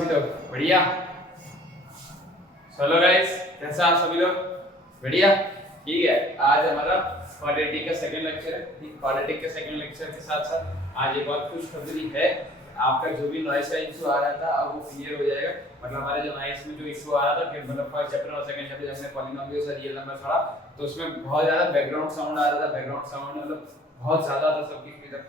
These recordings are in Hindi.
सभी लोग बढ़िया। चलो गाइस, कैसा आप सभी लोग? बढ़िया। ठीक है, आज हमारा क्वाड्रेटिक का सेकंड लेक्चर है। क्वाड्रेटिक के सेकंड लेक्चर के साथ साथ आज एक और खुशखबरी है। आपका जो भी नॉइस का इशू आ रहा था अब वो क्लियर हो जाएगा। मतलब हमारे जो नॉइस में जो इशू आ रहा था कि मतलब फर्स्ट चैप्टर और सेकंड चैप्टर हमने पॉलिनोमियल्स और रियल नंबर पढ़ा तो उसमें बहुत ज्यादा बैकग्राउंड साउंड आ रहा था। बैकग्राउंड साउंड मतलब बहुत ज्यादा था सबकी मतलब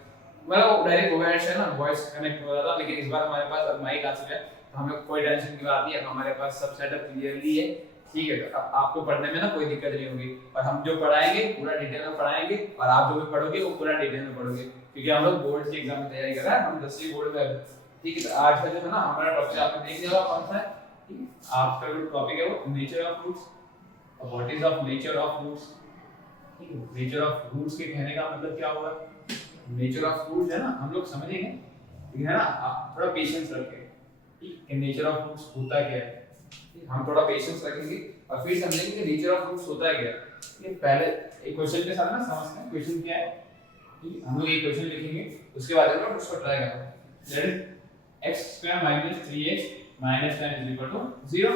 डायरेक्ट वॉइस है ना, वॉइस कनेक्ट हो रहा था। लेकिन इस बार हमारे पास अब माइक आ चुका है तो हमें कोई टेंशन की बात नहीं है। हमारे पास सब सेटअप क्लियरली है। ठीक है, तो अब आपको पढ़ने में ना कोई दिक्कत नहीं होगी और हम जो पढ़ाएंगे पूरा डिटेल में पढ़ाएंगे और आप जो भी पढ़ोगे वो पूरा डिटेल में पढ़ोगे क्योंकि हम लोग बोर्ड की एग्जाम की तैयारी कर रहे हैं। हम 10वीं बोर्ड में। ठीक है, तो आज का जो है ना हमारा टॉपिक आपने देख लिया कौन सा है। ठीक है, आपका जो टॉपिक है वो nature of fruits. What is of nature of fruits. ठीक है, नेचर ऑफ फ्रूट्स के कहने का मतलब क्या हुआ? नेचर ऑफ फ्रूट्स है ना, हम लोग समझेंगे लेकिन है ना आप थोड़ा पेशेंस रखें। ठीक है, नेचर ऑफ फ्रूट्स होता क्या है हम थोड़ा पेशेंस रखेंगे और फिर समझेंगे कि नेचर ऑफ फ्रूट्स होता है क्या। ये पहले एक क्वेश्चन के साथ ना समझते हैं क्वेश्चन क्या है। ठीक है, हम लोग एक क्वेश्चन लिखेंगे उसके बाद हम लोग उसको ट्राई करेंगे। That is x² - 3x - 10 = 0।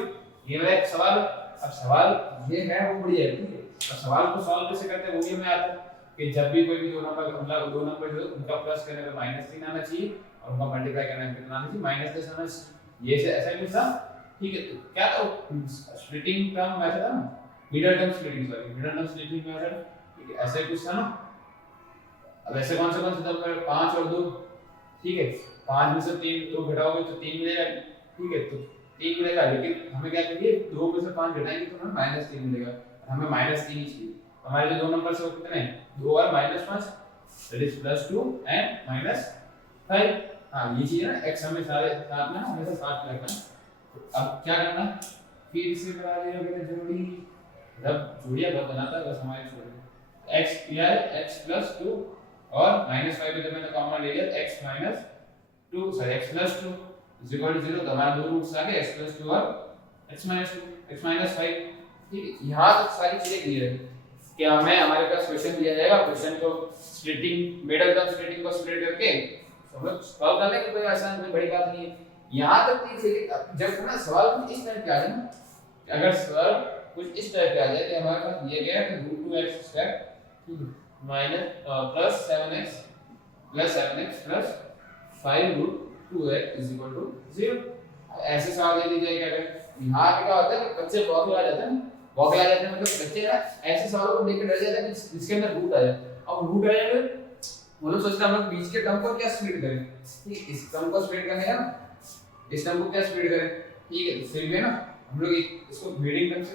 ये मेरा एक सवाल। अब सवाल ये है वो बढ़िया है। ठीक है, अब सवाल को सॉल्व कैसे करते हैं वो भी हमें आता है कि जब भी कोई भी दो नंबर जो उनका प्लस करने पे -3 आना चाहिए और उनका मल्टीप्लाई करने पे कितना आना चाहिए -10 आना चाहिए। ये से ऐसा ही कुछ था। ठीक है, तो क्या था स्प्लिटिंग टर्म मेथड था ना, मिडल टर्म स्प्लिटिंग मेथड। ठीक है, ऐसा ही कुछ था ना। अब ऐसे कौन से तब 5 और 2। ठीक है, 5 में से 3 2 घटाओगे तो 3 मिलेगा। ठीक है, तो 3 मिलेगा लेकिन हमें क्या चाहिए 2 में से 5 घटाएंगे तो हमें -3 मिलेगा। हमें -3 ही चाहिए। हमारे जो दो नंबर से कितने हैं 2 और -5 दैट इज +2 एंड -5। हां ये चीज है ना x हमें सारे साथ में हमेशा साथ में रखना है। तो अब क्या करना है फिर से बना लिया मैंने जोड़ी। जब जोड़ियां बहुत बनाता है बस हमारी छोड़ x किया है x + 2 और -5 पे जब मैंने कॉमन ले लिया x - 2 सॉरी x + 2 = 0 तो हमारे दो रूट्स आ गए x + 2 और x - 2 x - 5। ठीक है, यहां तक सारी चीजें क्लियर है कि हमें हमारे पास क्वेश्चन दिया जाएगा। क्वेश्चन को स्प्लिटिंग मिडल टर्म स्प्लिटिंग को स्प्लिट करके हम लोग सॉल्व कर लेंगे। कोई आसान कोई बड़ी बात नहीं है। यहां तक ठीक है। जब ना सवाल कुछ इस टाइप के आ जाए ना, अगर सवाल कुछ इस टाइप के आ जाए कि हमारे पास ये गया कि √2x² प्लस 7x + 5 √2x = 0। ऐसे सवाल दे दिया जाएगा। अगर यहां पे क्या होता है कि बच्चे बॉक्स आ जाते हैं मतलब बच्चे ना ऐसे सवालों को देख के डर जाते हैं कि इसके अंदर रूट आ जाए। अब रूट आ जाए वो लोग सोचते हैं हम लोग बीच के टर्म को क्या स्प्लिट करें। ठीक, इस टर्म को स्प्लिट करने का ना इस टर्म को क्या स्प्लिट करें। ठीक है, फिर भी ना हम लोग इसको मीडियम टर्म से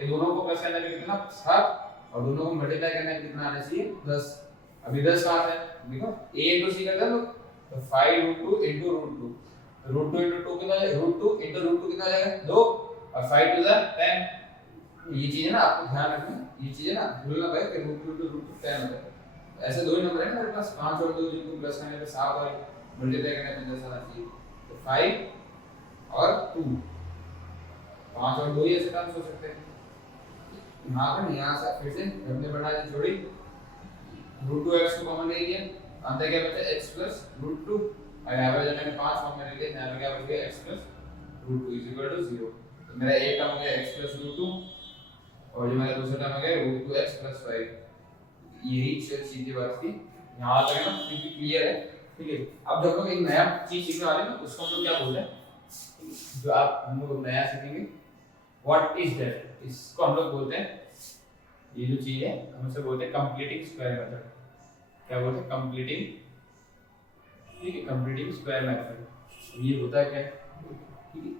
ये दोनों को प्लस करने में कितना 7 और दोनों को मल्टीप्लाई करने में कितना आना चाहिए 10। अभी 10 कहां है देखो a * c करते हैं लोग तो 5 √2 * √2 √2 * 2 कितना है √2 * √2 कितना आ जाएगा 2 और 5 * 2 = 10। ये चीज है ना आपको ध्यान रखना। ये चीज है ना भूलना भाई कि √2 * √2 10 होता है। ऐसे दो ही नंबर है मेरे पास 5 और 2 जिनको प्लस करने पे 7 और मल्टीप्लाई करने पे 10 आना चाहिए। तो 5 और 2 5 और 2 ही ऐसे टर्म्स हो सकते हैं। यहां से फिर से हमने बढ़ा दी जोड़ी √2x को कॉमन ले लिया। अंदर क्या बचा x + √2 और यहां पर मैंने 5 कॉमन ले लिया। यहां पे क्या बच गया x + √2 = 0। तो मेरा एक टर्म हो गया x + √2 और जो मेरा दूसरा टर्म हो गया √2x + 5। यही सीधी बात थी। यहां तक है ना बिल्कुल क्लियर है। ठीक है, अब जब हम एक नया चीज सीखने वाले हैं उसको हम लोग क्या बोलते हैं जो आप हम लोग नया सीखेंगे व्हाट इज दैट। इसको हम लोग बोलते हैं ये जो चीज है हम इसे बोलते हैं कंप्लीटिंग स्क्वायर मेथड। क्या बोलते हैं कंप्लीटिंग। ठीक है, कंप्लीटिंग स्क्वायर मेथड ये होता है क्या। ठीक है,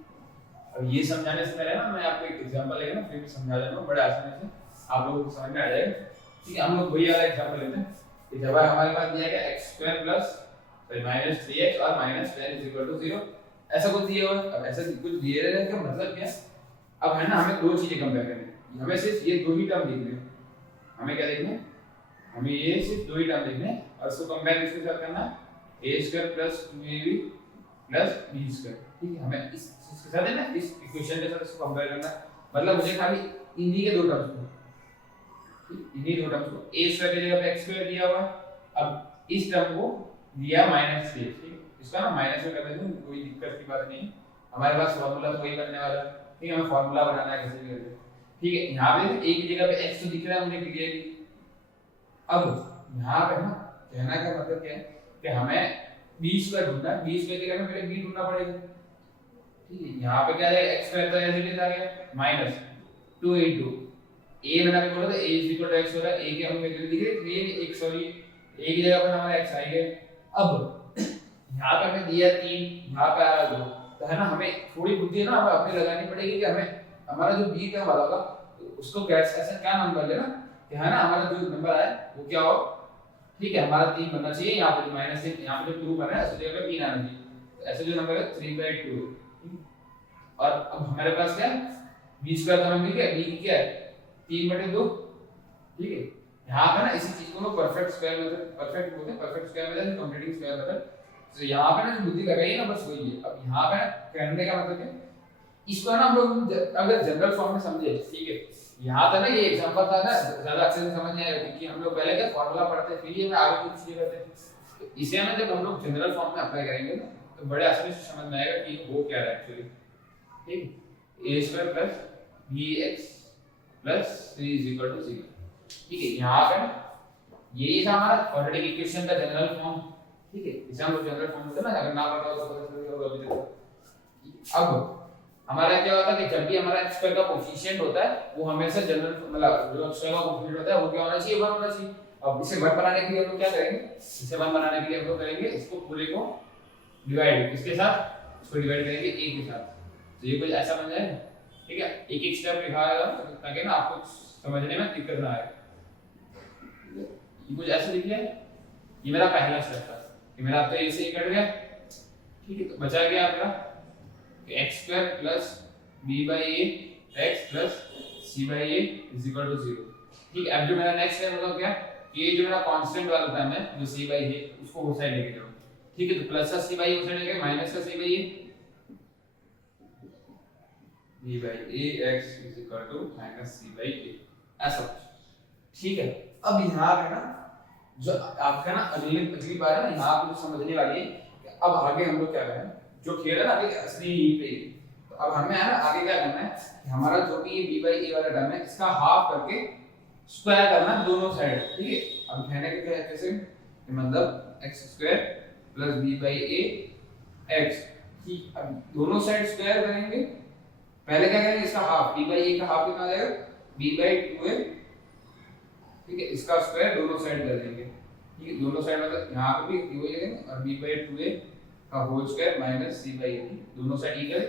अब ये समझाने से पहले ना मैं आपको एक एग्जांपल लेके ना फिर समझा देता हूं बड़े आसानी से आप लोगों को समझ में आ जाएगा। ठीक है, हम लोग वही वाला एग्जांपल लेते हैं कि जब हमारे पास दिया गया x² -3x और -10 = 0 ऐसा कुछ दिया हुआ। अब ऐसा कुछ दिए रहने का मतलब क्या। अब है ना हमें दो चीजें कंपेयर करनी है। हमें सिर्फ ये दो ही टर्म देखने हैं। हमें क्या देखना है हमें ये सिर्फ दो ही टर्म देखने हैं और इसको कंपेयर किसके साथ करना है a² + 2ab + b²। ठीक है, हमें इस चीज के साथ है ना इस इक्वेशन के साथ इसको कंपेयर करना है। मतलब मुझे खाली इन्हीं के दो टर्म्स को इन्हीं दो टर्म्स को a² की जगह पे x² दिया हुआ। अब इस टर्म को दिया -3। ठीक, इसका ना माइनस में कर देते हैं कोई दिक्कत की बात नहीं। हमारे पास फॉर्मूला तो वही बनने वाला है, ठीक है, हमें फॉर्मूला बनाना है कैसे भी करके, ठीक है। यहाँ पे एक ही जगह पे x तो दिख रहा है मुझे क्लियरली। अब यहाँ पे ना कहना का मतलब क्या है कि हमें b स्क्वायर ढूंढना है, b स्क्वायर के लिए हमें पहले b ढूंढना पड़ेगा, ठीक है। यहाँ पे क्या है x स्क्वायर तो ऐसे ही आ गया माइनस 2 इनटू a मैंने आपको बोला था a x हो रहा है, a की हमें वैल्यू दिख रही है 3 x, सॉरी a की जगह पर हमारा x आ गया। अब यहाँ पे हमें दिया 3, यहाँ पे आ रहा 2, तो है ना हमें थोड़ी बुद्धि ना हमें अपनी लगानी पड़ेगी कि हमें हमारा जो b का वाला होगा उसको कैसे ऐसा क्या नाम कर लेना कि है ना हमारा जो नंबर आए वो क्या हो, ठीक है, हमारा 3 बनना चाहिए, यहाँ पे माइनस -3, यहाँ पे जो 2 बना है उस जगह पे 3 आना चाहिए, तो ऐसे जो नंबर है 3/2। और अब हमारे पास क्या है b स्क्वायर का मिल गया, b की क्या है 3/2, ठीक है। यहाँ पे ना इसी चीज को लोग परफेक्ट स्क्वायर मेथड, परफेक्ट बोलते हैं, perfect square method, completing square method. तो यहाँ पे ना जो बुद्धि लगाई है ना बस वही है। अब यहाँ पे कहने का मतलब है इसको ना हम लोग अगर जनरल फॉर्म में समझे, ठीक है, यहाँ था ना ये एग्जांपल था ना, ज्यादा अच्छे से समझ नहीं आएगा क्योंकि हम लोग पहले क्या फॉर्मूला पढ़ते फिर ये में आगे कुछ चीजें करते हैं, तो इसे ना जब हम लोग जनरल फॉर्म में अप्लाई करेंगे ना तो बड़े आसानी से समझ में आएगा कि वो क्या है एक्चुअली, ठीक। a² + bx + c = 0, ठीक है। यहाँ पे यही था हमारा क्वाड्रेटिक इक्वेशन का जनरल फॉर्म, ठीक है, इसे हम लोग जनरल फॉर्म बोलते हैं ना, अगर ना पता हो तो पता चल जाएगा अभी तक। अब हमारा क्या होता है कि जब भी हमारा x स्क्वायर का कोएफिशिएंट होता है वो हमेशा जनरल मतलब जो x स्क्वायर का कोएफिशिएंट होता है वो क्या होना चाहिए 1 होना चाहिए। अब इसे 1 बनाने के लिए हम लोग क्या करेंगे, इसे 1 बनाने के लिए हम लोग करेंगे इसको पूरे को डिवाइड किसके साथ, इसको डिवाइड करेंगे a के साथ, तो ये कुछ ऐसा बन जाएगा, ठीक है। एक एक स्टेप लिखाएगा ताकि ना आपको समझने में दिक्कत ना आए, ये कुछ ऐसे लिख लिया, ये मेरा पहला स्टेप था कि मेरा अब तो a से a कट गया, ठीक है, तो बचा गया आपका x² + b/a x + c/a = 0, ठीक है। अब जो मेरा नेक्स्ट स्टेप होगा क्या, ये जो मेरा कांस्टेंट वाला टर्म है जो c/a उसको वो साइड लेके जाओ, ठीक है, तो प्लस का c/a वो साइड लेके माइनस का c/a b/a x = -c/a ऐसा, ठीक है। अब यहाँ पे ना जो आपका ना अगली बार है ना यहाँ पे जो समझने वाली है कि अब आगे हम लोग क्या करें, जो खेल है ना अभी असली यहीं पे, तो अब हमें है ना आगे क्या करना है कि हमारा जो भी ये b/a वाला टर्म है इसका हाफ करके स्क्वायर करना दोनों साइड, ठीक है। अब कहने के क्या है कैसे, मतलब x² + b/a x, ठीक, अब दोनों साइड स्क्वायर करेंगे, पहले क्या करेंगे इसका हाफ, b/a का हाफ कितना आ जाएगा b/2a, ठीक है, इसका स्क्वायर दोनों साइड कर देंगे, ठीक है, दोनों साइड मतलब यहाँ पे भी हो जाएगा और b/2a का होल स्क्वायर माइनस c/a, दोनों साइड इक्वल।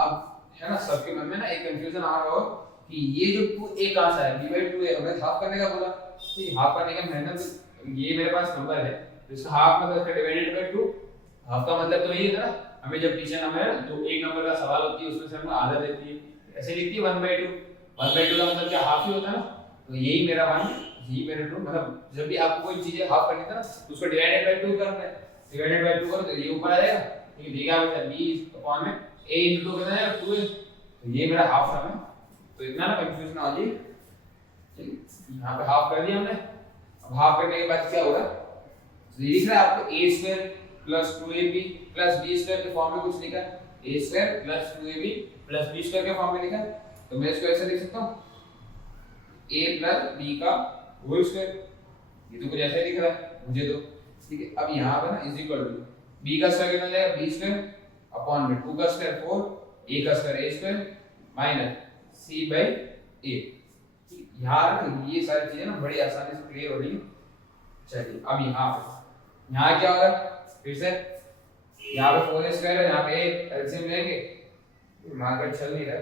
अब है ना सबके मन में ना एक कंफ्यूजन आ रहा हो कि ये जो 2a कहां से आया, b/2a हमें हाफ करने का बोला, ठीक, हाफ करने का मतलब ये मेरे पास नंबर है तो इसका हाफ मतलब इसका डिवाइडेड बाय 2, हाफ का मतलब तो यही था ना, हमें जब टीचर हमें तो एक नंबर का सवाल होती है उसमें से हमें आधा देती है, ऐसे लिखती है 1/2, 1/2 का मतलब क्या हाफ ही होता है ना, तो यही मेरा 1 यही मेरा 2, मतलब जब भी आपको कोई चीज हाफ करनी था ना तो उसको डिवाइडेड बाय 2 करना है, डिवाइडेड बाय 2 करो तो ये ऊपर आ जाएगा, ठीक है, देखा बच्चा b/में a * 2 कितना है 2a, तो ये मेरा हाफ टर्म है, तो इतना ना कंफ्यूजन ना हो जाए, ठीक, यहां पे हाफ कर दिया हमने। अब हाफ करने के बाद क्या होगा, तो ये लिख रहा है आपको a² + 2ab + b² के फॉर्म में कुछ लिखा है, a² + 2ab + b² के फॉर्म में लिखा है, तो मैं इसको ऐसे लिख सकता हूं a + b का होल स्क्वायर, ये तो कुछ ऐसा ही दिख रहा है मुझे तो, ठीक है। अब यहाँ पे ना इज इक्वल टू b का स्क्वायर कितना हो जाएगा b² अपॉन में 2 का स्क्वायर 4, a का स्क्वायर a² माइनस c/a, यार ये सारी चीजें ना बड़ी आसानी से क्लियर हो रही है। चलिए अब यहाँ क्या होगा, फिर से यहाँ पे 4a² है, यहाँ पे एलसीएम लेंगे, मार्कर चल नहीं रहा है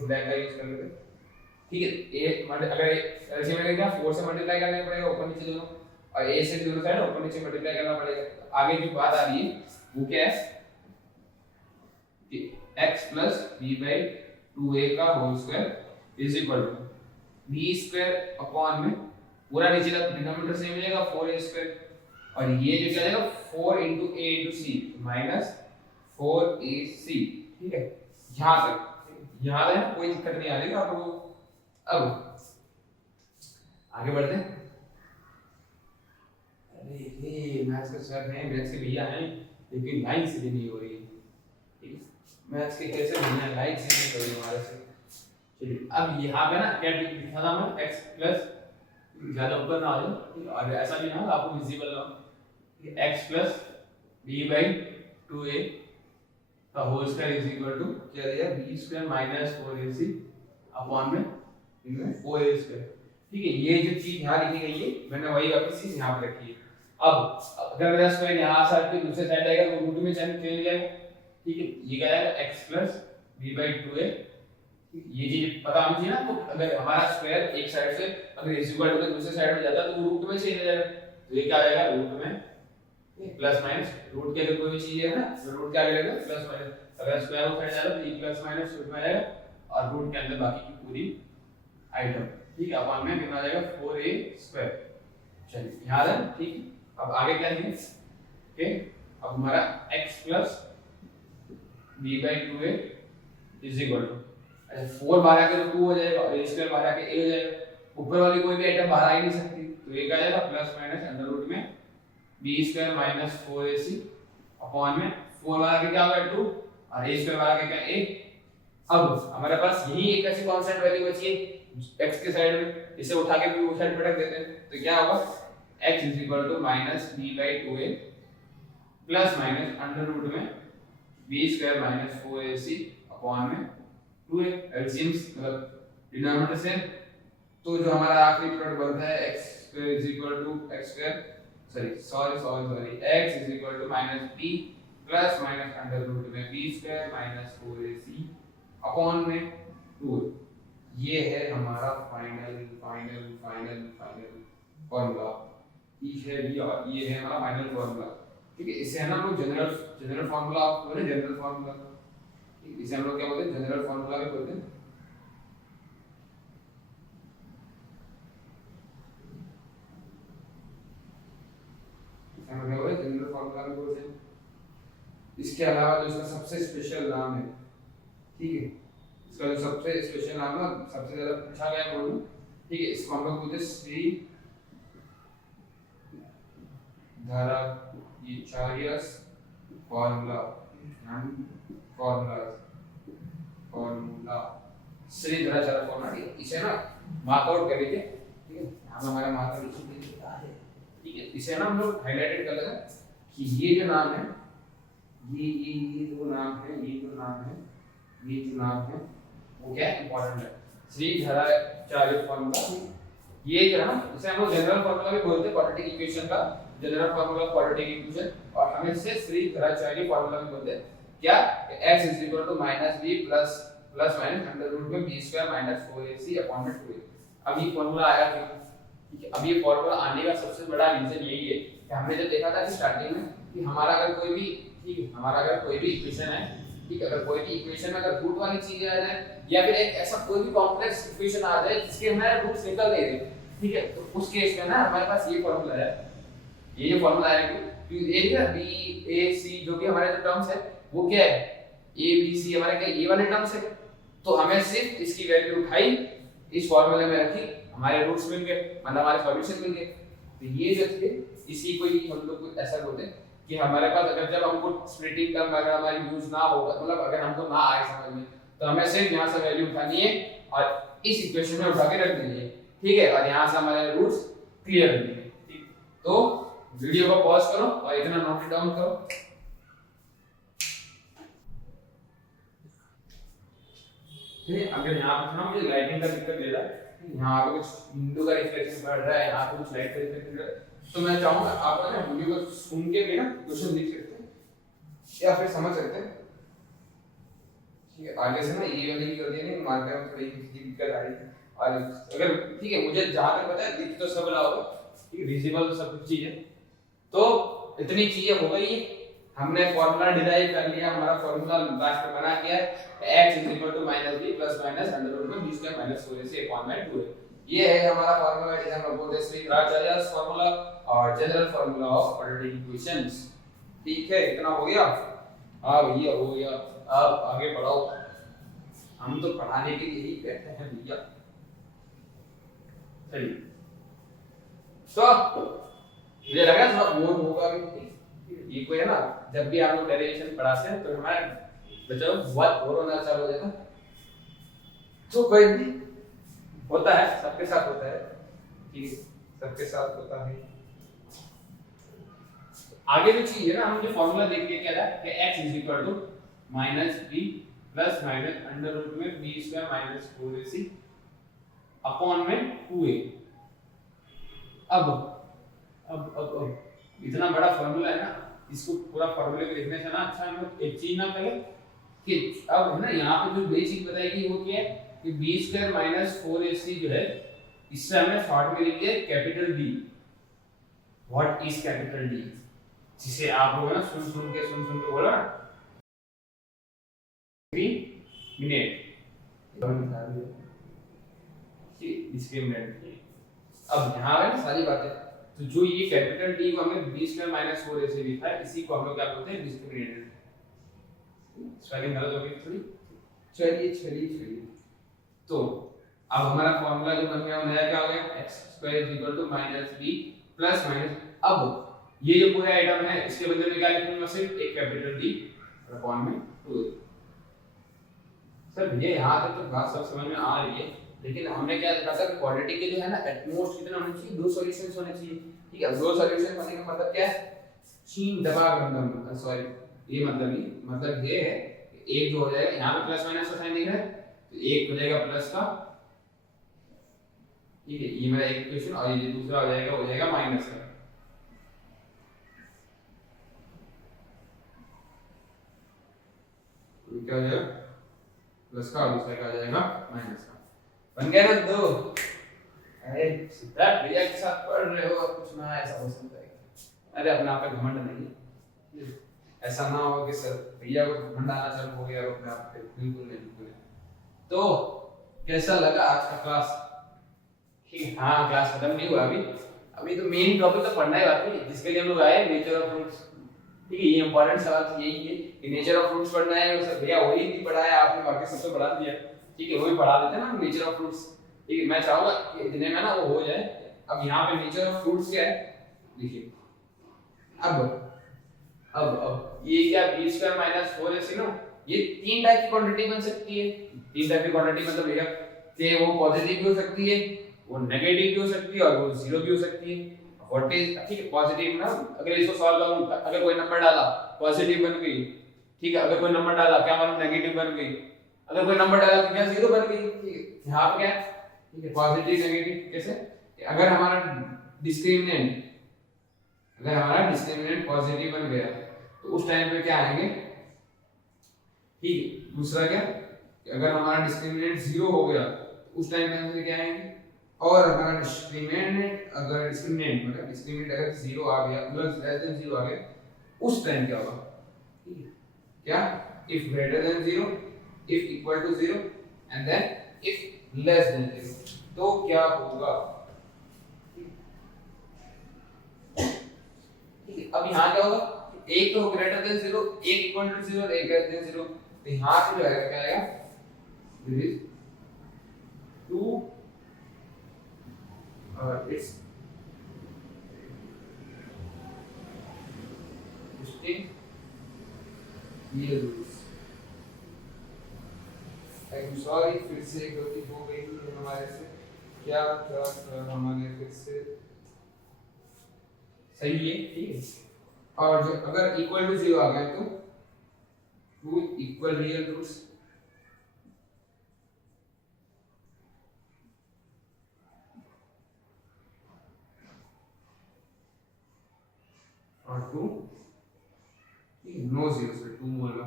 ब्लैक का यूज कर लेते, ठीक है। a अगर एलसीएम लेंगे क्या 4 से मल्टीप्लाई करना पड़ेगा ऊपर नीचे दोनों, और a से दोनों साइड ऊपर नीचे मल्टीप्लाई करना पड़ेगा, तो आगे जो बात आ रही है वो क्या है कि x + b/2a का whole square is equal to b² upon में पूरा नीचे का डिनोमिनेटर सेम रहेगा 4a², और ये जो क्या आ जाएगा 4 * a * c माइनस 4ac, ठीक है, यहां तक कोई दिक्कत नहीं आ रही आप लोगों को। अब आगे बढ़ते हैं, अरे ये मैथ्स के सर हैं, मैथ्स के भैया हैं, लेकिन लाइन सीधी नहीं हो रही है, ठीक है, मैथ्स के कैसे बिना लाइक से नहीं करूँ हमारे से। चलिए अब यहाँ पे ना क्या लिखा था मैं x प्लस ज्यादा ऊपर ना आ जाए और ऐसा भी ना हो आपको विजिबल ना हो, x plus b by 2a का whole square is equal to क्या दिया b square minus 4ac upon में इनमें 4a स्क्वायर। ठीक है, ये जो चीज यहाँ लिखी गई है मैंने वही वापस चीज यहाँ पे रखी है। अब अगर मेरा स्क्वायर यहाँ साइड पे दूसरे साइड आएगा तो रूट में चेंज जाएगा। ठीक है, ये क्या आएगा x plus b by 2a। ये चीज पता होनी चाहिए ना, तो अगर हमारा स्क्वायर एक साइड से अगर इज इक्वल टू दूसरे साइड में जाता है तो वो रूट में चेंज हो जाएगा। तो ये क्या आ जाएगा रूट में प्लस माइनस, रूट के अगर कोई भी चीज है ना तो रूट क्या आ जाएगा प्लस माइनस, अगर स्क्वायर वो साइड जाएगा तो ये प्लस माइनस रूट में आ जाएगा और रूट के अंदर बाकी की पूरी आइटम। ठीक है, अपॉन में कितना आ जाएगा 4a स्क्वायर। चलिए याद है। ठीक है, अब आगे क्या लिखेंगे। ओके, अब हमारा x plus b by 2a is equal to 4 बाहर आके तो 2 हो जाएगा और a स्क्वायर बाहर आके a हो जाएगा। ऊपर वाली कोई भी आइटम बाहर आ ही नहीं सकती, तो ये क्या आ जाएगा प्लस माइनस अंडर रूट में b square minus 4ac upon में 4 बाहर आके क्या होगा 2 और a स्क्वायर बाहर आके क्या a। अब हमारे पास यही एक ऐसी कांस्टेंट वैल्यू बची है x के साइड में, इसे उठा के भी उस साइड पटक देते हैं तो क्या होगा x is equal to minus b by 2a plus minus under root में b square minus 4ac upon में 2a। एलसीएम्स मतलब डिनोमिनेटर से तो जो हमारा आखिरी प्रोडक्ट बनता है x square is equal to x square sorry x is equal to minus b plus minus under root में b square minus 4ac upon में 2a। ये है हमारा फाइनल फार्मूला। ठीक है भैया, ये है हमारा फाइनल फार्मूला। ठीक है, इसे है ना हम लोग जनरल फार्मूला बोलते हैं, जनरल फार्मूला। इसे हम लोग क्या बोलते हैं जनरल फार्मूला भी बोलते हैं। इसे हम क्या बोलते हैं जनरल फार्मूला भी बोलते हैं। इसके अलावा जो इसका सबसे स्पेशल नाम है, ठीक है, इसका जो सबसे स्पेशल नाम है सबसे ज्यादा पूछा गया बोलूं, ठीक है, इसको हम लोग बोलते हैं श्री धराचार्य फार्मूला। श्री धराचार्य फार्मूला। इसे ना मार्क आउट कर लीजिए। ठीक है, यहाँ हमारा मार्कर लिख दीजिए। ठीक है, इसे ना हम लोग हाईलाइटेड कर लेंगे कि ये जो नाम है ये जो नाम है वो क्या इंपॉर्टेंट है, श्री धराचार्य फार्मूला। ये जो है ना इसे हम लोग जनरल फार्मूला भी बोलते हैं, क्वाड्रेटिक इक्वेशन का जनरल फार्मूला क्वाड्रेटिक इक्वेशन, और हम इसे श्री धराचार्य फार्मूला भी बोलते हैं। क्या x is equal to minus b plus minus under root में b square minus 4ac upon में 2a। अब ये फार्मूला आया क्यों? ठीक है, अब ये फार्मूला आने का सबसे बड़ा रीजन यही है कि हमने जब देखा था कि स्टार्टिंग में कि हमारा अगर कोई भी, ठीक है, हमारा अगर कोई भी इक्वेशन है, ठीक है, अगर कोई भी इक्वेशन में अगर रूट वाली चीजें आ जाए या फिर एक ऐसा कोई भी कॉम्प्लेक्स इक्वेशन आ जाए जिसके हमारे रूट्स निकल नहीं रहे, ठीक है, तो उस केस में ना हमारे पास ये फार्मूला है। ये जो फार्मूला है कि ये ना b a c जो कि हमारे जो टर्म्स है वो क्या है a b c हमारे क्या ये वाले टर्म्स है, तो हमें सिर्फ इसकी वैल्यू उठाई इस फार्मूले में रखी, हमारे रूट्स मिल गए, मतलब हमारे सॉल्यूशन मिल गए। तो ये जो थे इसी को ही हम लोग को ऐसा बोलते हैं कि हमारे पास अगर जब हमको स्प्लिटिंग टर्म अगर हमारी यूज ना होगा, मतलब अगर हमको ना आए समझ में, तो हमें सिर्फ यहाँ से वैल्यू उठानी है और इस इक्वेशन में उठा के रख देनी है। ठीक है, और यहाँ से हमारे रूट्स क्लियर कर दिए। ठीक, तो वीडियो को पॉज करो और इतना नोट डाउन करो। ठीक है, अगर यहाँ पे ना मुझे लाइटिंग का दिक्कत दे रहा है, यहाँ पे कुछ विंडो का रिफ्लेक्शन पड़ रहा है, यहाँ पे कुछ लाइट का रिफ्लेक्शन पड़ रहा है, तो मैं चाहूंगा आप ना वीडियो को सुन के भी ना क्वेश्चन लिख सकते हैं या फिर समझ सकते हैं। ठीक है, आगे से ना ये वाली भी कर दिया नहीं, मार्कर में थोड़ी दिक्कत आ रही है। और अगर ठीक है, मुझे जहां तक पता है दिख तो सब रहा होगा, ठीक है, विजिबल तो सब कुछ चीज है। तो इतनी चीजें हो गई, हमने फार्मूला डिराइव कर लिया, हमारा फार्मूला लास्ट में बना किया है x b plus minus under root में b square minus 4ac upon में 2a। ये है हमारा फार्मूला, जिसे हम बोलते हैं श्री धराचार्य फार्मूला और general formula of quadratic equations. ठीक है, इतना हो गया। हां भैया हो गया, अब आगे बढ़ाओ, हम तो पढ़ाने के लिए ही बैठे हैं भैया। चलिए, तो मुझे लगा थोड़ा बोर होगा भी, ये कोई है ना, जब भी आप लोग डेरिवेशन पढ़ाते हैं तो हमारे बच्चों बहुत बोर होना चालू हो जाता, तो कोई नहीं, होता है, सबके साथ होता है, ठीक है, सबके साथ होता है। आगे भी चीज है ना, हम जो फॉर्मूला देख के क्या था कि x is equal to minus b plus minus under root में b square minus 4ac upon में 2a। अब इतना बड़ा फॉर्मूला है ना, इसको पूरा फॉर्मूले को लिखने से ना अच्छा हम लोग एक चीज ना करें कि अब है ना यहाँ पे जो बेसिक बताएगी वो क्या है कि बी स्क्वायर माइनस 4ac जो है, इससे हमने शॉर्ट में लिख दिया capital D. What is capital D, जिसे आप लोग ना सुन के बोलो ना डिस्क्रिमिनेट। अब यहाँ है ना सारी बातें, तो जो ये कैपिटल डी को हमने बी स्क्वायर माइनस 4ac लिखा है, इसी को हम लोग क्या बोलते हैं डिस्क्रिमिनेट। स्पेलिंग गलत हो गई थोड़ी, चलिए तो अब हमारा फॉर्मूला जो बन गया वो नया क्या हो गया, x square is equal to minus b plus minus, अब ये जो पूरा आइटम है इसके बदले में क्या लिखूंगा, सिर्फ एक कैपिटल D अपॉन में 2। सर ये यहाँ तक तो बात सब समझ में आ रही है, लेकिन हमने क्या देखा था कि क्वाड्रेटिक के जो है ना एटमोस्ट कितना होना चाहिए, 2 सॉल्यूशंस होने चाहिए, ठीक है। 2 सॉल्यूशन होने का मतलब क्या है, चीन दबा गंदम, सॉरी ये मतलब ये है कि एक जो हो जाएगा यहाँ पे प्लस माइनस का साइन दिख रहा है, तो एक हो जाएगा प्लस का, ठीक है, ये मेरा एक इक्वेशन, और ये दूसरा हो जाएगा माइनस का। क्या हो जाएगा प्लस का, और दूसरा क्या हो जाएगा माइनस का। बन गया ना 2। अरे सिद्धार्थ भैया के साथ पढ़ रहे हो, कुछ ना ऐसा हो सकता है, अरे अपने आप पे घमंड नहीं, ऐसा ना हो कि सर भैया को घमंड आना चालू हो गया और अपने आप पे, बिल्कुल नहीं। तो कैसा लगा आज का क्लास, ठीक, हाँ क्लास खत्म नहीं हुआ अभी तो मेन टॉपिक तो पढ़ना ही बाकी है, जिसके लिए हम लोग आए नेचर ऑफ फ्रूट्स, ठीक है। ये इंपॉर्टेंट सवाल तो यही है कि नेचर ऑफ फ्रूट्स पढ़ना है, और भैया वही नहीं पढ़ाया आपने, बाकी सब तो पढ़ा दिया, ठीक है, वही पढ़ा देते हैं ना नेचर ऑफ फ्रूट्स, ठीक है। मैं चाहूंगा कि इतने में ना वो हो जाए। अब यहाँ पे नेचर ऑफ फ्रूट्स क्या है, देखिए अब ये क्या b स्क्वायर माइनस 4ac ना, ये 3 टाइप की क्वांटिटी बन सकती है। 3 टाइप की क्वांटिटी मतलब भैया कि वो पॉजिटिव भी हो सकती है, वो नेगेटिव भी हो सकती है, और वो जीरो भी हो सकती है। व्हाट इज, ठीक है, पॉजिटिव ना, अगर इसको सॉल्व करूं, अगर कोई नंबर डाला पॉजिटिव बन गई, ठीक है, अगर कोई नंबर डाला क्या मालूम नेगेटिव बन गई, अगर कोई नंबर डाला तो क्या जीरो बन गई, ठीक है। यहाँ पे क्या है, ठीक है, पॉजिटिव नेगेटिव कैसे, अगर हमारा डिस्क्रिमिनेंट पॉजिटिव बन गया तो उस टाइम पे क्या आएंगे, ठीक है। दूसरा क्या, अगर हमारा डिस्क्रिमिनेंट 0 हो गया तो उस टाइम पे आंसर क्या आएंगे, और अगर डिस्क्रिमिनेंट अगर 0 आ गया, मतलब लेस देन 0 आ गया, उस टाइम क्या होगा, ठीक है, क्या, if greater than 0, if equal to 0, and then if less than 0, तो क्या होगा, ठीक है। अब यहाँ क्या होगा, एक तो ग्रेटर देन 0, एक इक्वल टू 0, एक ग्रेटर देन 0, तो यहाँ पे जो आएगा क्या आएगा, this is 2 it's distinct real roots। I'm sorry, फिर से गलती हो गई है हमारे से, क्या हमारे फिर से सही है, ठीक है। और जो अगर इक्वल टू 0 आ गया तो 2 इक्वल रियल रूट्स, और 2 नो जीरो से 2 बोलना,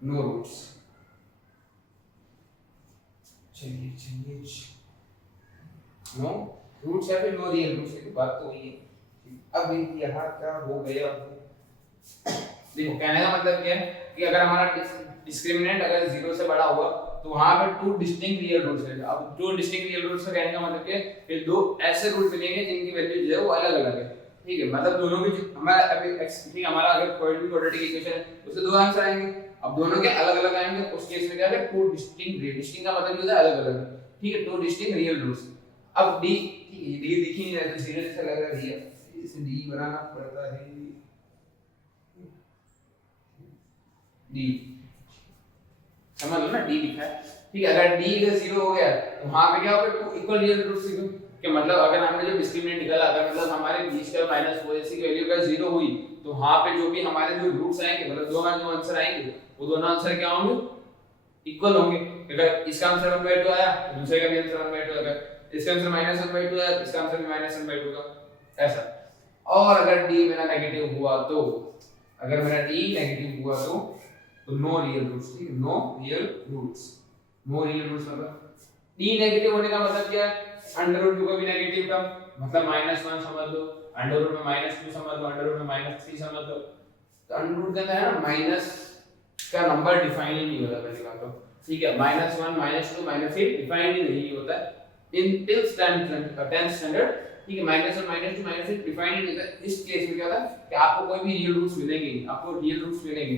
नो रूट्स। चलिए नो रूट्स या फिर नो रियल रूट्स की बात तो वही है। अब यहाँ क्या हो गया, देखो कहने का मतलब क्या है कि अगर हमारा डिस्क्रिमिनेंट अगर 0 से बड़ा हुआ तो वहां पर 2 डिस्टिंक्ट रियल रूट्स है। अब 2 डिस्टिंक्ट रियल रूट्स का कहने का मतलब क्या है, फिर 2 ऐसे रूट मिलेंगे जिनकी वैल्यू जो है वो अलग अलग है, ठीक है। मतलब दोनों की हमारा अभी ठीक हमारा अगर क्वाड्रेटिक इक्वेशन है उससे 2 आंसर आएंगे, अब दोनों के अलग अलग आएंगे, उस केस में क्या है 2 डिस्टिंक्ट का मतलब होता है अलग अलग, ठीक है, 2 डिस्टिंक्ट रियल रूट्स। अब डी, ठीक है, डी दिख ही नहीं रहा तो जीरो जैसा लग रहा है, इसे डी बनाना पड़ता है, डी समझ लो ना, d लिखा है, ठीक है। अगर d अगर 0 हो गया तो वहां पे क्या होगा, टू इक्वल रियल रूट्स लिखो कि मतलब अगर हमने जो डिस्क्रिमिनेंट निकाला, अगर मतलब हमारे b स्क्वायर माइनस 4ac की वैल्यू अगर 0 हुई तो वहां पे जो भी हमारे जो रूट्स आएंगे, मतलब दो जो आंसर आएंगे वो दोनों आंसर क्या होंगे, इक्वल होंगे। अगर इसका आंसर 1/2 आया तो दूसरे का भी आंसर 1/2, अगर इसका आंसर -1/2 आया तो इसका आंसर भी -1/2 का, ऐसा। और अगर d मेरा नेगेटिव हुआ तो, अगर मेरा d नेगेटिव हुआ तो नो रियल रूट्स, ठीक है, no real roots. No real roots मतलब d नेगेटिव होने का मतलब क्या है, √2 का भी नेगेटिव टर्म, मतलब -1 समझ लो, √2 में -2 समझ लो, √2 में -3 समझ लो। तो √2 के अंदर है ना माइनस का नंबर डिफाइन ही नहीं होता पहली बात तो, ठीक है। -1 -2 -3 डिफाइन ही नहीं होता है इन टिल 10th स्टैंडर्ड, ठीक है। -1 -2 -3 डिफाइन ही नहीं होता। इस केस में क्या होता है कि आपको कोई भी रियल रूट्स मिलेंगे, आपको रियल रूट्स मिलेंगे।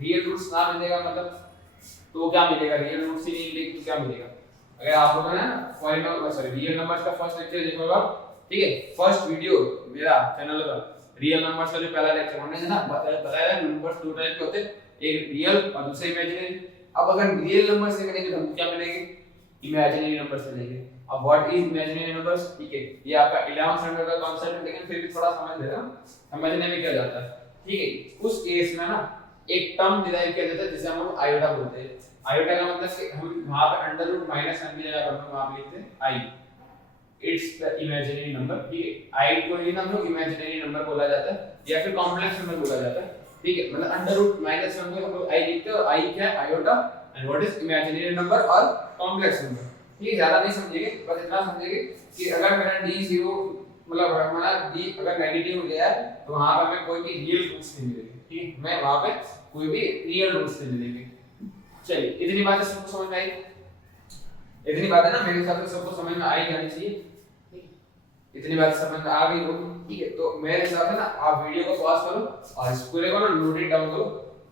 रियल रूट्स ना मिलेगा मतलब तो क्या मिलेगा, रियल रूट्स ही नहीं मिलेगी तो क्या मिलेगा। अगर आप लोगों ने ना पॉलिनोमियल सॉरी रियल नंबर्स का फर्स्ट लेक्चर देखा होगा, ठीक है, फर्स्ट वीडियो मेरा चैनल का रियल नंबर्स का जो पहला लेक्चर हमने ना बताया नंबर्स दो टाइप के होते हैं, एक रियल और दूसरे इमेजिनरी। अब अगर रियल नंबर से मिलेंगे तो हमको क्या मिलेंगे, इमेजिनरी नंबर से मिलेंगे। अब व्हाट इज इमेजिनरी नंबर्स, ठीक है, ये आपका 11th स्टैंडर्ड का कांसेप्ट है, लेकिन फिर भी थोड़ा समझ लेना, समझने में क्या जाता है, ठीक है। उस केस में ना एक टर्म डिराइव किया जाता है जिसे हम आयोटा बोलते हैं। आयोटा का मतलब कि हम वहां पे अंडर रूट माइनस की जगह पर हम वहां पे लिखते हैं आई, इट्स द इमेजिनरी नंबर, ठीक है। आई को ही हम लोग इमेजिनरी नंबर बोला जाता है या फिर कॉम्प्लेक्स नंबर बोला जाता है, ठीक है। मतलब अंडर रूट माइनस 1 को हम लोग आई लिखते हैं और आई क्या है, iota, and what is imaginary number और कॉम्प्लेक्स नंबर, ठीक है। ज्यादा नहीं समझेंगे, बस इतना समझेंगे कि अगर मेरा d 0 मतलब हमारा d अगर नेगेटिव हो गया है तो वहां पे हमें कोई भी रियल रूट्स नहीं मिलेंगे, ठीक है, मैं वहां पे कोई भी रियल रूट्स नहीं मिलेंगे। चलिए इतनी बातें सबको समझ में आई, इतनी बातें ना मेरे हिसाब से सबको समझ में आ ही जानी चाहिए, इतनी बात समझ में आ गई होगी, ठीक है। तो मेरे हिसाब से ना आप वीडियो को पॉज करो और इस पूरे को ना नोट इट डाउन करो,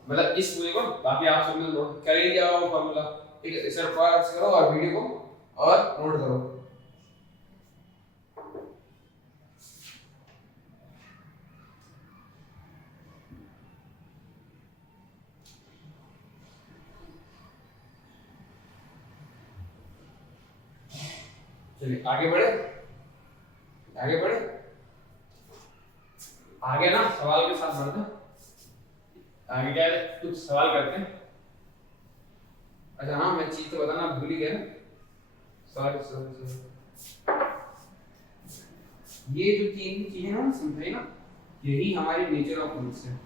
मतलब इस पूरे को बाकी आप सब नोट कर ही दिया होगा फार्मूला, ठीक है। इसे पॉज करो और वीडियो को और नोट करो। चलिए आगे बढ़े, आगे बढ़े, आगे ना सवाल के साथ बढ़ते हैं। आगे क्या है, कुछ सवाल करते हैं। अच्छा हाँ, मैं चीज तो बताना भूल ही गया, सॉरी सॉरी सॉरी। ये जो तीन चीजें ना समझाई ना, यही हमारी नेचर ऑफ रूट्स है।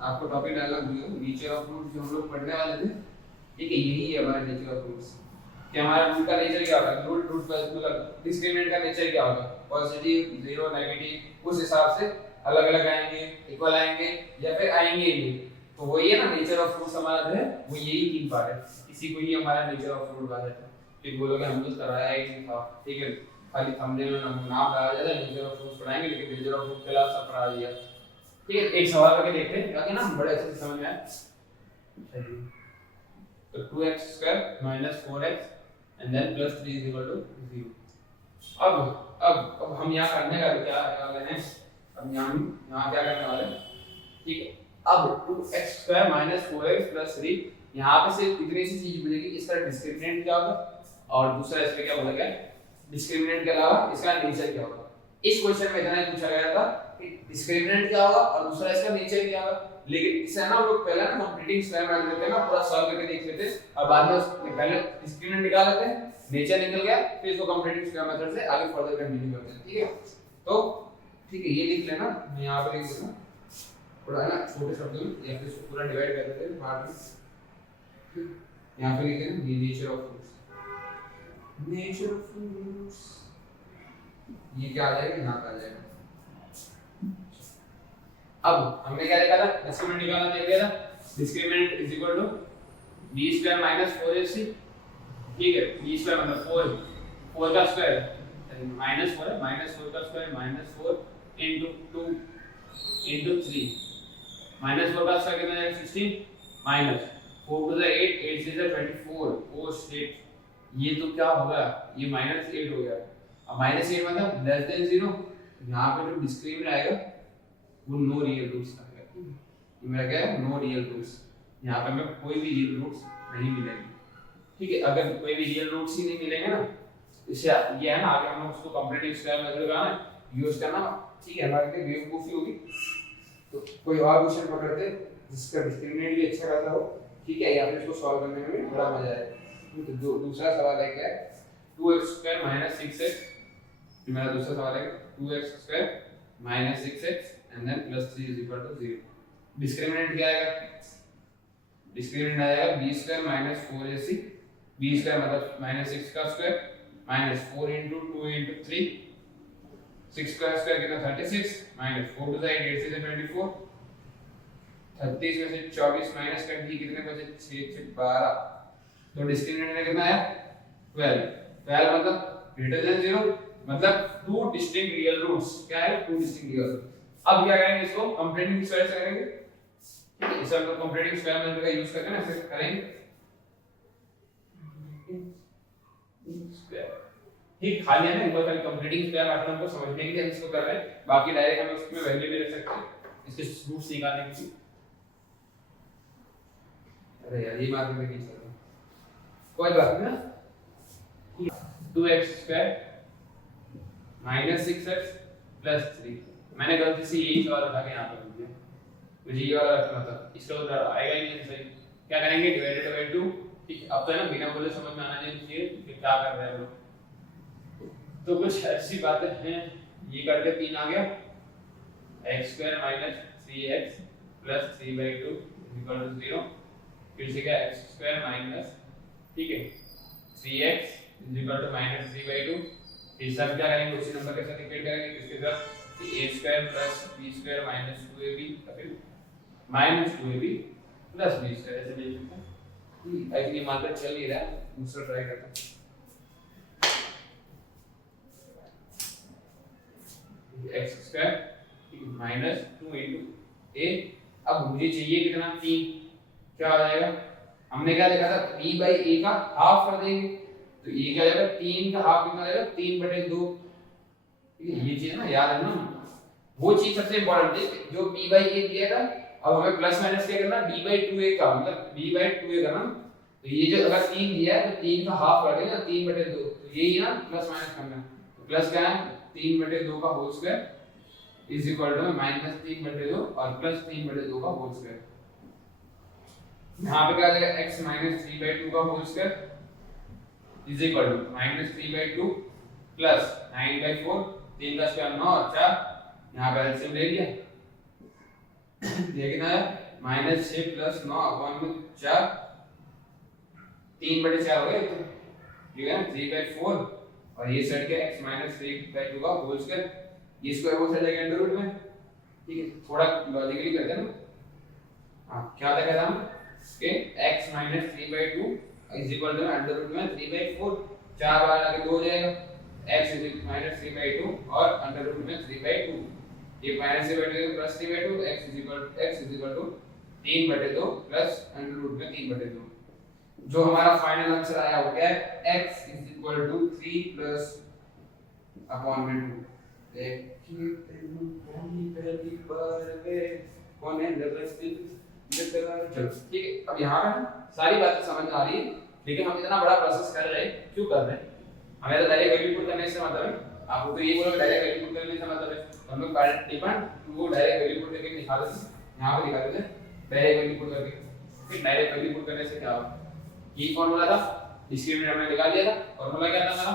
आपको टॉपिक डायलॉग दिया नेचर ऑफ रूट्स जो हम लोग पढ़ने वाले थे, ठीक है, यही है हमारा नेचर ऑफ रूट्स। कि हमारा रूट का नेचर क्या होगा, रूट रूट का मतलब डिस्क्रिमिनेंट का नेचर क्या होगा, पॉजिटिव, जीरो, नेगेटिव, उस हिसाब से अलग अलग आएंगे, इक्वल आएंगे या फिर आएंगे ही। तो वही है ना नेचर ऑफ रूट्स हमारा है, वो यही तीन पार्ट है, इसी को ही हमारा नेचर ऑफ रूट कहा जाता है। फिर बोलोगे हम तो कराया ही नहीं था, ठीक है, खाली थंबनेल में नाम डाला जाता है, नेचर ऑफ रूट्स पढ़ाएंगे लेकिन नेचर ऑफ रूट के अलावा सब पढ़ा दिया, ठीक है। एक सवाल करके देखते हैं ताकि ना बड़े अच्छे से समझ में आए। तो 2x² - 4x and then plus 3 is equal to 0। अब हम यहाँ करने का क्या वाले हैं, अब यहाँ क्या करने वाले हैं, ठीक है। अब 2x² - 4x + 3 यहाँ पे सिर्फ इतनी सी चीज मिलेगी, इसका डिस्क्रिमिनेंट क्या होगा और दूसरा इसमें क्या बोला गया, डिस्क्रिमिनेंट के अलावा इसका नेचर क्या होगा। इस क्वेश्चन में इतना ही पूछा गया था कि डिस्क्रिमिनेंट क्या होगा और दूसरा इसका नेचर क्या होगा, लेकिन इसे ना हम लोग पहले ना कंप्लीटिंग स्क्वायर मेथड लेते हैं ना, पूरा सॉल्व करके देख लेते हैं और बाद में पहले डिस्क्रिमिनेंट निकाल लेते हैं, नेचर निकल गया, फिर इसको कंप्लीटिंग स्क्वायर मेथड से आगे फर्दर कंटिन्यू करते हैं, ठीक है। तो ठीक है, ये लिख लेना, मैं यहां पे लिख दूंगा थोड़ा है ना छोटे शब्दों में, या फिर इसको पूरा डिवाइड कर देते हैं पार्ट में। यहां पे लिख देना ये nature of fruits, nature of fruits, ये क्या आ जाएगा, यहां पे आ जाएगा। अब हमने क्या देखा था, डिस्क्रिमिनेंट निकालना देख लिया था, discriminant is equal to b² - 4ac, ठीक है, b² मतलब 4 का स्क्वायर -4 है, -4 का स्क्वायर -4 into 2 into 3, -4 का स्क्वायर कितना है 16, -4 to the 8, 8 से 24, ओ शिट, ये तो क्या होगा, ये -8 हो गया। अब -8 मतलब लेस देन 0, यहाँ पे जो डिस्क्रिमिनेंट आएगा वो नो रियल रूट्स आएगा, ये मेरा क्या है, नो रियल रूट्स, यहाँ पे हमें कोई भी रियल रूट्स नहीं मिलेंगे, ठीक है, अगर कोई भी रियल रूट्स ही नहीं मिलेंगे ना, इससे ये है ना आगे हम लोग उसको कंप्लीटिव स्क्वायर मेथड का ना यूज करना, ठीक है, हमारे लिए बेवकूफी होगी। तो कोई और क्वेश्चन पकड़ते जिसका डिस्क्रिमिनेंट भी अच्छा खासा हो, ठीक है, या फिर इसको सॉल्व करने में भी बड़ा मजा आए। तो दूसरा सवाल है क्या है, 2x² - 6x, मेरा दूसरा सवाल है 2x² - 6x and then +3 = 0। Discriminant क्या आएगा, डिस्क्रिमिनेंट आएगा b² - 4ac, b² मतलब -6 का स्क्वायर -4 * 2 * 3, 6 का स्क्वायर कितना 36 -4 2 8 8 से 24, 36 में से 24 माइनस कर दी कितने बचे 6 से 12। तो डिस्क्रिमिनेंट में कितना आया 12, 12 मतलब ग्रेटर देन 0, मतलब टू डिस्टिंक्ट रियल रूट्स। क्या है, टू डिस्टिंक्ट रियल रूट्स। अब क्या करेंगे, इसको कंप्लीटिंग स्क्वायर से करेंगे, ठीक है, इसे हम लोग कंप्लीटिंग स्क्वायर मेथड का यूज करके ना ऐसे करेंगे, ठीक, खाली है ना, एक बार खाली कंप्लीटिंग स्क्वायर मेथड हमको समझने के लिए हम इसको कर रहे हैं, बाकी डायरेक्ट हम उसमें वैल्यू भी रख सकते हैं इसके रूट्स निकालने के लिए। अरे यार ये बात मैं नहीं चाहता, कोई बात नहीं ना। 2x² - 6x + 3, मैंने गलती से यही सवाल उठा के यहाँ पर लिख दिया, मुझे ये वाला रखना था, इसका उत्तर आएगा ही नहीं सही। क्या करेंगे, डिवाइडेड बाय 2, ठीक, अब तो है ना बिना बोले समझ में आना चाहिए कि क्या कर रहे हैं लोग। तो कुछ ऐसी बातें हैं, ये करके 3 आ गया, x² - 3x + 3/2 = 0, फिर से क्या x² - ठीक है 3x = -3/2, फिर सब क्या करेंगे उसी नंबर के साथ इक्वेट करेंगे, किसके साथ, a² + b² - 2ab, फिर -2ab + b² ऐसे लिख सकते हैं। आई थिंक ये मार्कर चल नहीं रहा है, दूसरा ट्राई करते हैं। x² - 2 * a, अब मुझे चाहिए कितना 3, क्या आ जाएगा, हमने क्या देखा था 3/a का हाफ कर देंगे, तो ये क्या आ जाएगा 3 का हाफ कितना आ जाएगा 3/2, ये चीज ना याद है ना, वो चीज सबसे इंपॉर्टेंट है जो b/a दिया था। अब हमें प्लस माइनस क्या करना, b/2a का मतलब b/2a करना, तो ये जो अगर 3 दिया है तो 3 का हाफ कर देना 3/2, तो यही ना प्लस माइनस करना, तो प्लस क्या है 3/2 का whole square is equal to -3/2 और +3/2 का होल स्क्वायर। यहाँ पे क्या आ जाएगा x - 3/2 का whole square is equal to -3/2 plus 9/4, 3 का स्क्वायर 9 और 4, यहाँ पे एलसीएम ले लिया, ये कितना है -6 + 9 अपॉन में 4, 3/4 हो गया, ठीक है ना 3/4, और ये सेट के x - 3/2 का होल स्क्वायर, ये स्क्वायर वो सेट जाएगा अंडर रूट में, ठीक है, थोड़ा लॉजिकली करते हैं ना। हां क्या था कहता हम कि x - 3/2 is equal to under root में 3/4, 4 बार आगे 2 हो जाएगा, x - 3/2 और अंडर रूट में 3/2, ये -3/2 plus 3/2, x is equal to 3/2 plus under root में 3/2। जो हमारा फाइनल आंसर आया वो क्या है, x is equal to 3 plus upon में 2। देखिए तेरी पहली बार में कौन है चलो ठीक है। अब यहाँ पे सारी बातें समझ आ रही है, लेकिन हम इतना बड़ा प्रोसेस कर रहे हैं, क्यों कर रहे हैं, हमें तो डायरेक्ट वैल्यू पुट करने से मतलब है, आपको तो ये बोलो डायरेक्ट वैल्यू पुट करने से मतलब है, हम लोग डिपेंड वो डायरेक्ट वैल्यू पुट करके दिखा देते हैं, यहाँ पे दिखा देते हैं डायरेक्ट वैल्यू पुट करके। फिर डायरेक्ट वैल्यू पुट करने से क्या होगा, ये फॉर्मूला था, डिस्क्रिमिनेंट हमने निकाल लिया था, फॉर्मूला क्या था हमारा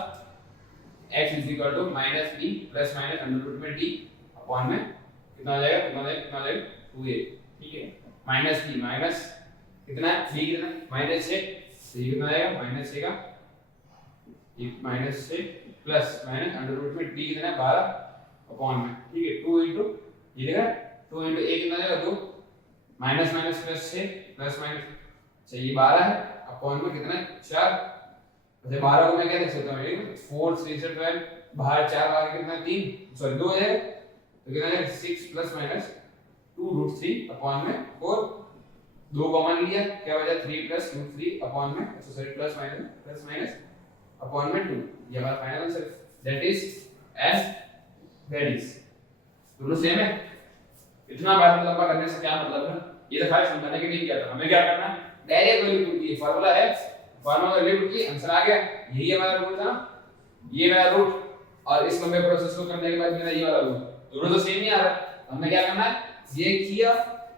x is equal to -b plus minus under root में d अपॉन में कितना आ जाएगा 2a, ठीक है, माइनस b माइनस कितना है b कितना -6, c कितना आएगा -6 का -6 प्लस माइनस अंडर रूट में d कितना है 12 अपॉन में, ठीक है, 2 इनटू ये देखा 2 इनटू a कितना आएगा 2 minus minus plus 6 plus minus चाहिए 12 है अपॉन में कितना है 4। अच्छा 12 को मैं क्या लिख सकता हूँ, 4 3 से 12 बाहर 4 बाहर कितना 3 सॉरी 2 है, तो कितना है 6 प्लस माइनस 2√3 अपॉन में 4, 2 कॉमन लिया क्या बचा 3 प्लस √3 अपॉन में सॉरी प्लस माइनस अपॉन में 2, ये हमारा final answer that is S that is दोनों सेम है। इतना बात लंबा करने से क्या मतलब है, ये तो खाली समझाने के लिए किया था, हमें क्या करना है डायरेक्ट वैल्यू पुट की, फार्मूला है 1 ओवर रूट की आंसर आ गया। यही हमारा रूट था, ये मेरा रूट, और इस लंबे प्रोसेस को करने के बाद मेरा ये वाला रूट, दोनों तो सेम ही आ रहा है। हमने क्या करना है, ये किया,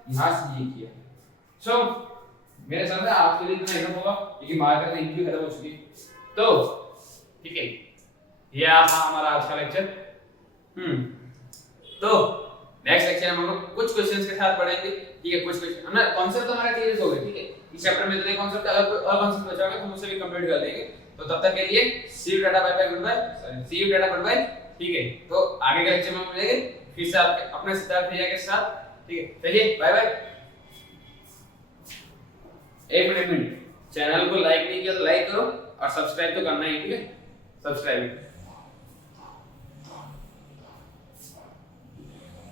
यहां से ये किया। सो मेरे सामने आपके लिए इतना इनफ होगा क्योंकि मार्कर लिंक भी खत्म हो चुकी है। तो ठीक है, ये था हमारा आज का लेक्चर। तो नेक्स्ट लेक्चर में हम लोग कुछ क्वेश्चंस के साथ पढ़ेंगे। ठीक है, कुछ क्वेश्चन हमने कॉन्सेप्ट तो हमारा क्लियर हो गया। ठीक है, इस चैप्टर में इतने कॉन्सेप्ट और कॉन्सेप्ट बचा हुआ है, हम उसे भी कंप्लीट कर लेंगे। तो तब तक के लिए see you ta ta bye bye goodbye, see you ta ta goodbye. ठीक है, तो आगे के लेक्चर में मिलेंगे फिर से आपके अपने सिद्धार्थ भैया के साथ। ठीक है, चलिए बाय बाय। एक मिनट, चैनल को लाइक नहीं किया तो लाइक करो और सब्सक्राइब तो करना ही। ठीक है, सब्सक्राइब।